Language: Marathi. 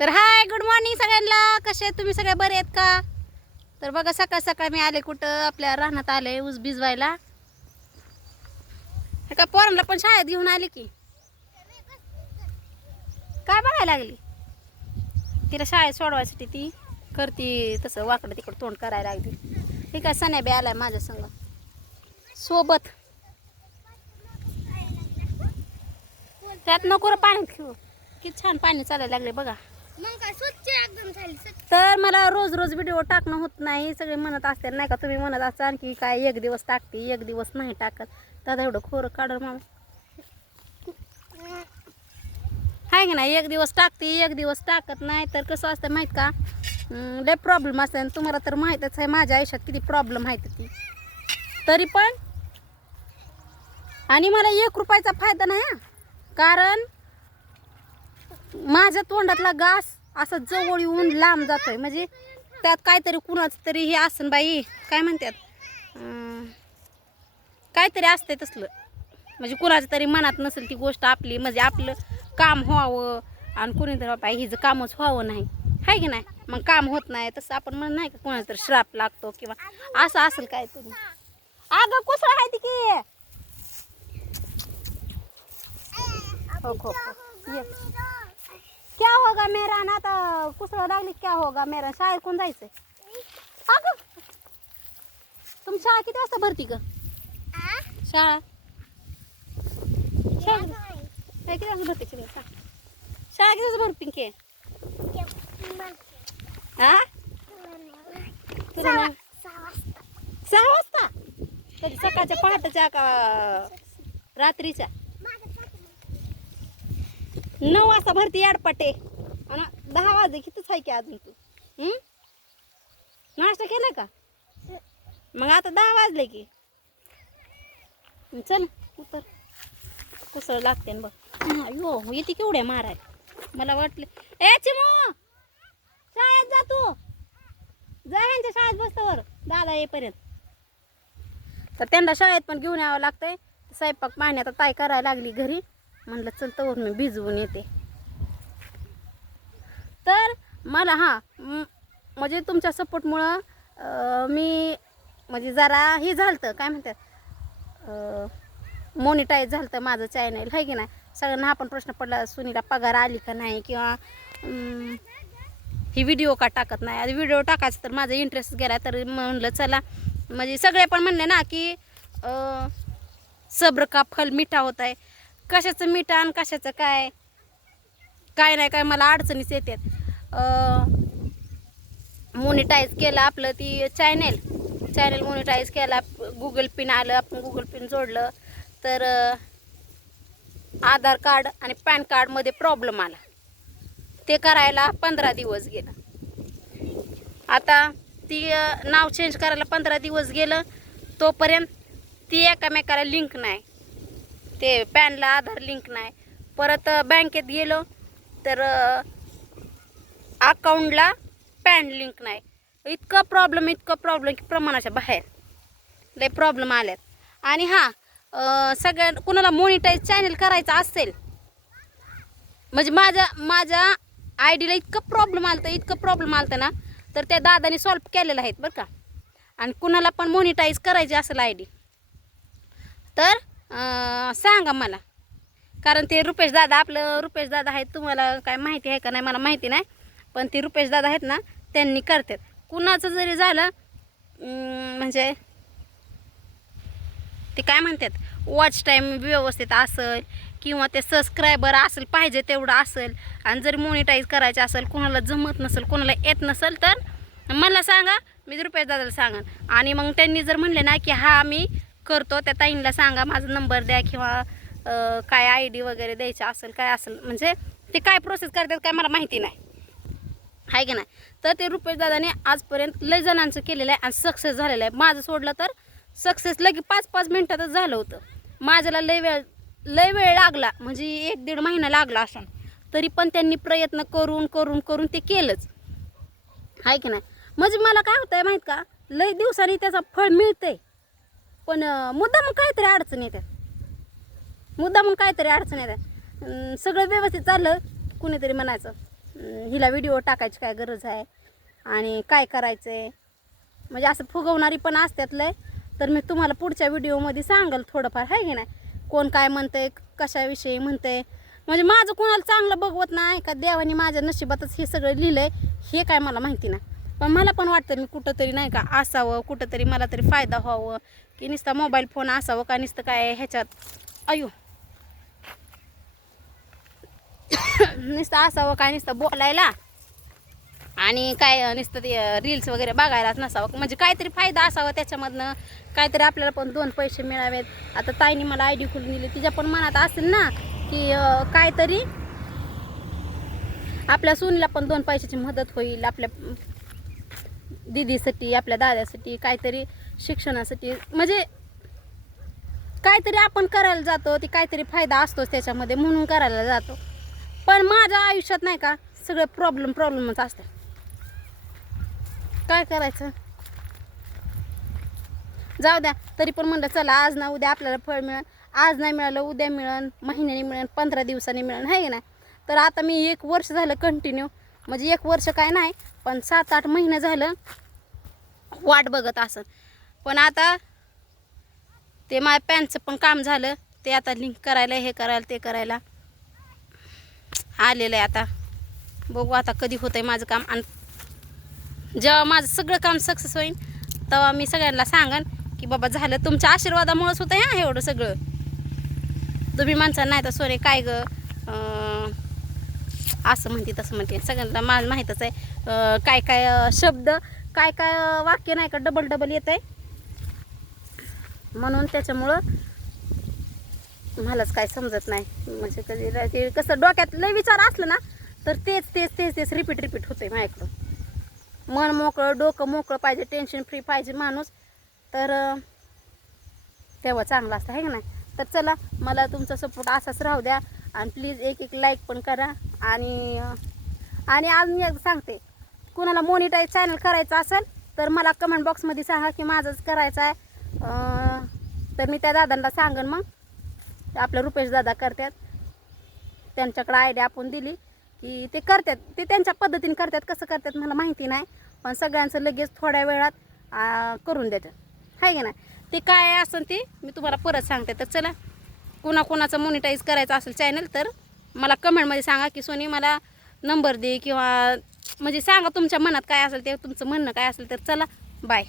तर हाय गुड मॉर्निंग सगळ्यांना. कसे आहेत तुम्ही सगळे, बरे आहेत का? तर बघा सकाळ सकाळ मी आले कुठं आपल्या रानात आले ऊस भिजवायला. हे का पोरांना पण शाळेत घेऊन आले की काय बघायला लागली. तिला शाळेत सोडवायसाठी ती करती तसं वाकडं तिकडं तोंड करायला लागली. हे काय सण्या बी आलाय माझ्या संग सोबत. त्यात नको पाणी खेळू. किती छान पाणी चालायला लागले बघा. तर मला रोज रोज व्हिडिओ टाकणं होत नाही. सगळे म्हणत असते नाही का, तुम्ही म्हणत असाल की काय एक दिवस टाकते एक दिवस नाही टाकत. दादा एवढं खोरं काढ मग आहे की नाही. एक दिवस टाकते एक दिवस टाकत नाही. तर कसं असतं माहीत का, लय प्रॉब्लेम असते. तुम्हाला तर माहीतच आहे माझ्या आयुष्यात किती प्रॉब्लेम आहेत ती. तरी पण आणि मला 1 रुपयाचा फायदा नाही हा. कारण माझ्या तोंडातला घास असं जवळ येऊन लांब जातोय. म्हणजे त्यात काहीतरी कुणाचं तरी हे असन बाई, काय म्हणतात, काहीतरी असतंय तसलं. म्हणजे कुणाच्या तरी मनात नसेल ती गोष्ट आपली, म्हणजे आपलं काम व्हावं आणि कुणीतरी बाबा हिचं कामच व्हावं नाही, आहे की नाही. मग काम होत नाही तसं आपण म्हण नाही का, कुणाला तरी श्राप लागतो किंवा असं असेल काय तरी. अगं कुसळ आहे ती की. हो हो ये. क्या होगा मेरा ना, आता कुसळ लागली क्या होगा मेरा. शाळेत कोण जायचंय? अगं तुमची शाळा किती वाजता भरती ग? शाळा किती वाजता भरते? शाळा किती वाजता भरती की? हा 6 वाजता. कधी सकाळच्या पहाटेच्या का रात्रीच्या? 9 वाजता भरती याडपटे. आणि 10 वाजले कितीच आहे की अजून तू. नाश्ता केला का? मग आता 10 वाजले की. चल उतर, कुसळ लागते बघ. यो येते केवढ्या मारायला. मला वाटलं ए चिमू शाळेत जा, तू जा ह्यांच्या शाळेत बसतावर दादा येईपर्यंत. तर त्यांना शाळेत पण घेऊन यावं लागतंय. स्वयंपाक पाणी आता ताई करायला लागली घरी. म्हणलं चल तर मी भिजवून येते. तर मला म्हणजे तुमच्या सपोर्टमुळं मी म्हणजे जरा हे झालं काय म्हणतात, मोनिटाईज झालं माझं चॅनल, आहे की नाही. सगळ्यांना हा पण प्रश्न पडला सुनीला पगार आली का नाही, किंवा ही व्हिडिओ का टाकत नाही. आधी व्हिडिओ टाकायचं तर माझा इंटरेस्ट गेला. तर म्हणलं चला, म्हणजे सगळे पण म्हणले ना की सब्र का फल मिठा होत आहे. कशाचं मिठा आणि कशाचं काय काय नाही काय मला अडचणीच येतात. मोनिटाईज केलं आपलं ती चॅनल मोनिटाईज केला. गुगल पिन आलं, आपण गुगल पिन जोडलं तर आधार कार्ड आणि पॅन कार्डमध्ये प्रॉब्लेम आला. ते करायला 15 दिवस गेलं. आता ती नाव चेंज करायला 15 दिवस गेलं. तोपर्यंत ती एकामेकाला लिंक नाही. ते पॅनला आधार लिंक नाही. परत बँकेत गेलो तर अकाउंटला पॅन लिंक नाही. इतकं प्रॉब्लेम की प्रमाणाच्या बाहेर लय प्रॉब्लेम आल्यात. आणि सगळ्या कुणाला मोनिटाईज चॅनल करायचं असेल, म्हणजे माझ्या आय डीला इतकं प्रॉब्लेम आलं ना, तर त्या दादाने सॉल्व केलेलं आहेत बरं का. आणि कुणाला पण मोनिटाईज करायची असेल आय डी तर सांगा मला. कारण ते रुपेश दादा, आपलं रुपेश दादा आहेत, तुम्हाला काय माहिती आहे का नाही मला माहिती नाही, पण ते रुपेश दादा आहेत ना, त्यांनी करतात. कुणाचं जरी झालं म्हणजे ते काय म्हणतात, वॉच टाईम व्यवस्थित असेल किंवा ते सबस्क्रायबर असेल पाहिजे तेवढं असेल, आणि जर मोनिटाईज करायचं असेल, कोणाला जमत नसेल, कोणाला येत नसेल, तर मला सांगा, मी रुपेश दादाला सांगा. आणि मग त्यांनी जर म्हणले ना की मी करतो, त्या ताईंना सांगा माझा नंबर द्या किंवा काय आय डी वगैरे द्यायचं असेल, काय असेल, म्हणजे ते काय प्रोसेस करतात काय मला माहिती नाही, आहे की नाही. तर ते रुपेश दादाने आजपर्यंत लय जणांचं केलेलं आहे आणि सक्सेस झालेलं आहे. माझं सोडलं तर सक्सेस लगे 5-5 मिनटातच झालं होतं. माझ्याला लय वेळ लागला, म्हणजे 1-1.5 महिना लागला असं. तरी पण त्यांनी प्रयत्न करून ते केलंच, आहे की नाही. म्हणजे मला काय होतंय माहीत का, लय दिवसांनी त्याचं फळ मिळतंय, पण मुद्दाम काहीतरी अडचण येतात. सगळं व्यवस्थित चाललं कुणीतरी म्हणायचं हिला व्हिडिओ टाकायची काय गरज आहे आणि काय करायचं आहे, म्हणजे असं फुगवणारी पण असतात लय. तर मी तुम्हाला पुढच्या व्हिडिओमध्ये सांगाल थोडंफार, आहे की नाही, कोण काय म्हणतंय, कशाविषयी म्हणतंय. म्हणजे माझं कोणाला चांगलं बघवत नाही का देवाने माझ्या नशिबातच हे सगळं लिहिलं आहे हे काय मला माहिती नाही. पण मला पण वाटतं मी कुठंतरी नाही का असावं, कुठंतरी मला तरी फायदा व्हावं, की नुसता मोबाईल फोन असावं का नुसतं काय ह्याच्यात अयो नुसतं असावं काय नुसतं बोलायला आणि काय नुसतं ते रील्स वगैरे बघायलाच नसावं. म्हणजे काहीतरी फायदा असावा त्याच्यामधनं, काहीतरी आपल्याला पण 2 पैसे मिळावेत. आता ताईने मला आयडी खोलून दिली, तिच्या पण मनात असेल ना की काहीतरी आपल्या सुनीला पण 2 पैशाची मदत होईल, आपल्या दीदीसाठी, आपल्या दादासाठी, काहीतरी शिक्षणासाठी, म्हणजे काहीतरी आपण करायला जातो, ती काहीतरी फायदा असतोच त्याच्यामध्ये म्हणून करायला जातो. पण माझ्या आयुष्यात नाही का सगळे प्रॉब्लेमच असतात. काय करायचं, जाऊ द्या. तरी पण म्हणलं चला आज ना उद्या आपल्याला फळ मिळेल. आज नाही मिळालं उद्या मिळेल, महिन्याने मिळेल, 15 दिवसांनी मिळेल, आहे की नाही. तर आता मी 1 वर्ष झालं कंटिन्यू, म्हणजे 1 वर्ष काय नाही पण 7-8 महिने झालं वाट बघत असं. पण आता ते माझ्या पॅनचं पण काम झालं, ते आता लिंक करायला, हे करायला, ते करायला आलेलं आहे. आता बघू आता कधी होतं आहे माझं काम. आणि जेव्हा माझं सगळं काम सक्सेस होईल तेव्हा मी सगळ्यांना सांगन की बाबा झालं, तुमच्या आशीर्वादामुळेच होतं आहे एवढं सगळं. तुम्ही माणसं नाही तर सोने काय ग असं म्हणते तसं म्हणते, सगळ्यांना माझं माहीतच आहे. काय काय शब्द, काय काय वाक्य नाही का डबल येत आहे, म्हणून त्याच्यामुळं मलाच काय समजत नाही. म्हणजे कधी ते कसं डोक्यात लय विचार असलं ना तर तेच रिपीट होते माझ्याकडं. मन मोकळं, डोकं मोकळं पाहिजे, टेन्शन फ्री पाहिजे माणूस, तर तेव्हा चांगलं असतं, आहे का नाही. तर चला, मला तुमचा सपोर्ट असाच राहू द्या आणि प्लीज एक लाईक पण करा. आणि आज मी एकदा सांगते, कुणाला मोनिटाईज चॅनल करायचं असेल तर मला कमेंट बॉक्समध्ये सांगा की माझंच करायचं आहे. तर मी त्या दादांना सांगन, मग आपलं रुपेश दादा करतात, त्यांच्याकडे आयडिया आपण दिली की ते करतात, ते त्यांच्या पद्धतीने करतात. कसं करतात मला माहिती नाही, पण सगळ्यांचं लगेच थोड्या वेळात करून देतात, आहे की नाही. ते काय असेल ते मी तुम्हाला परत सांगते. तर चला, कुणाचं मोनिटाईज करायचं असेल चॅनल तर मला कमेंटमध्ये सांगा की सोनी मला नंबर दे, किंवा म्हणजे सांगा तुमच्या मनात काय असेल ते, तुमचं म्हणणं काय असेल तर. चला, बाय.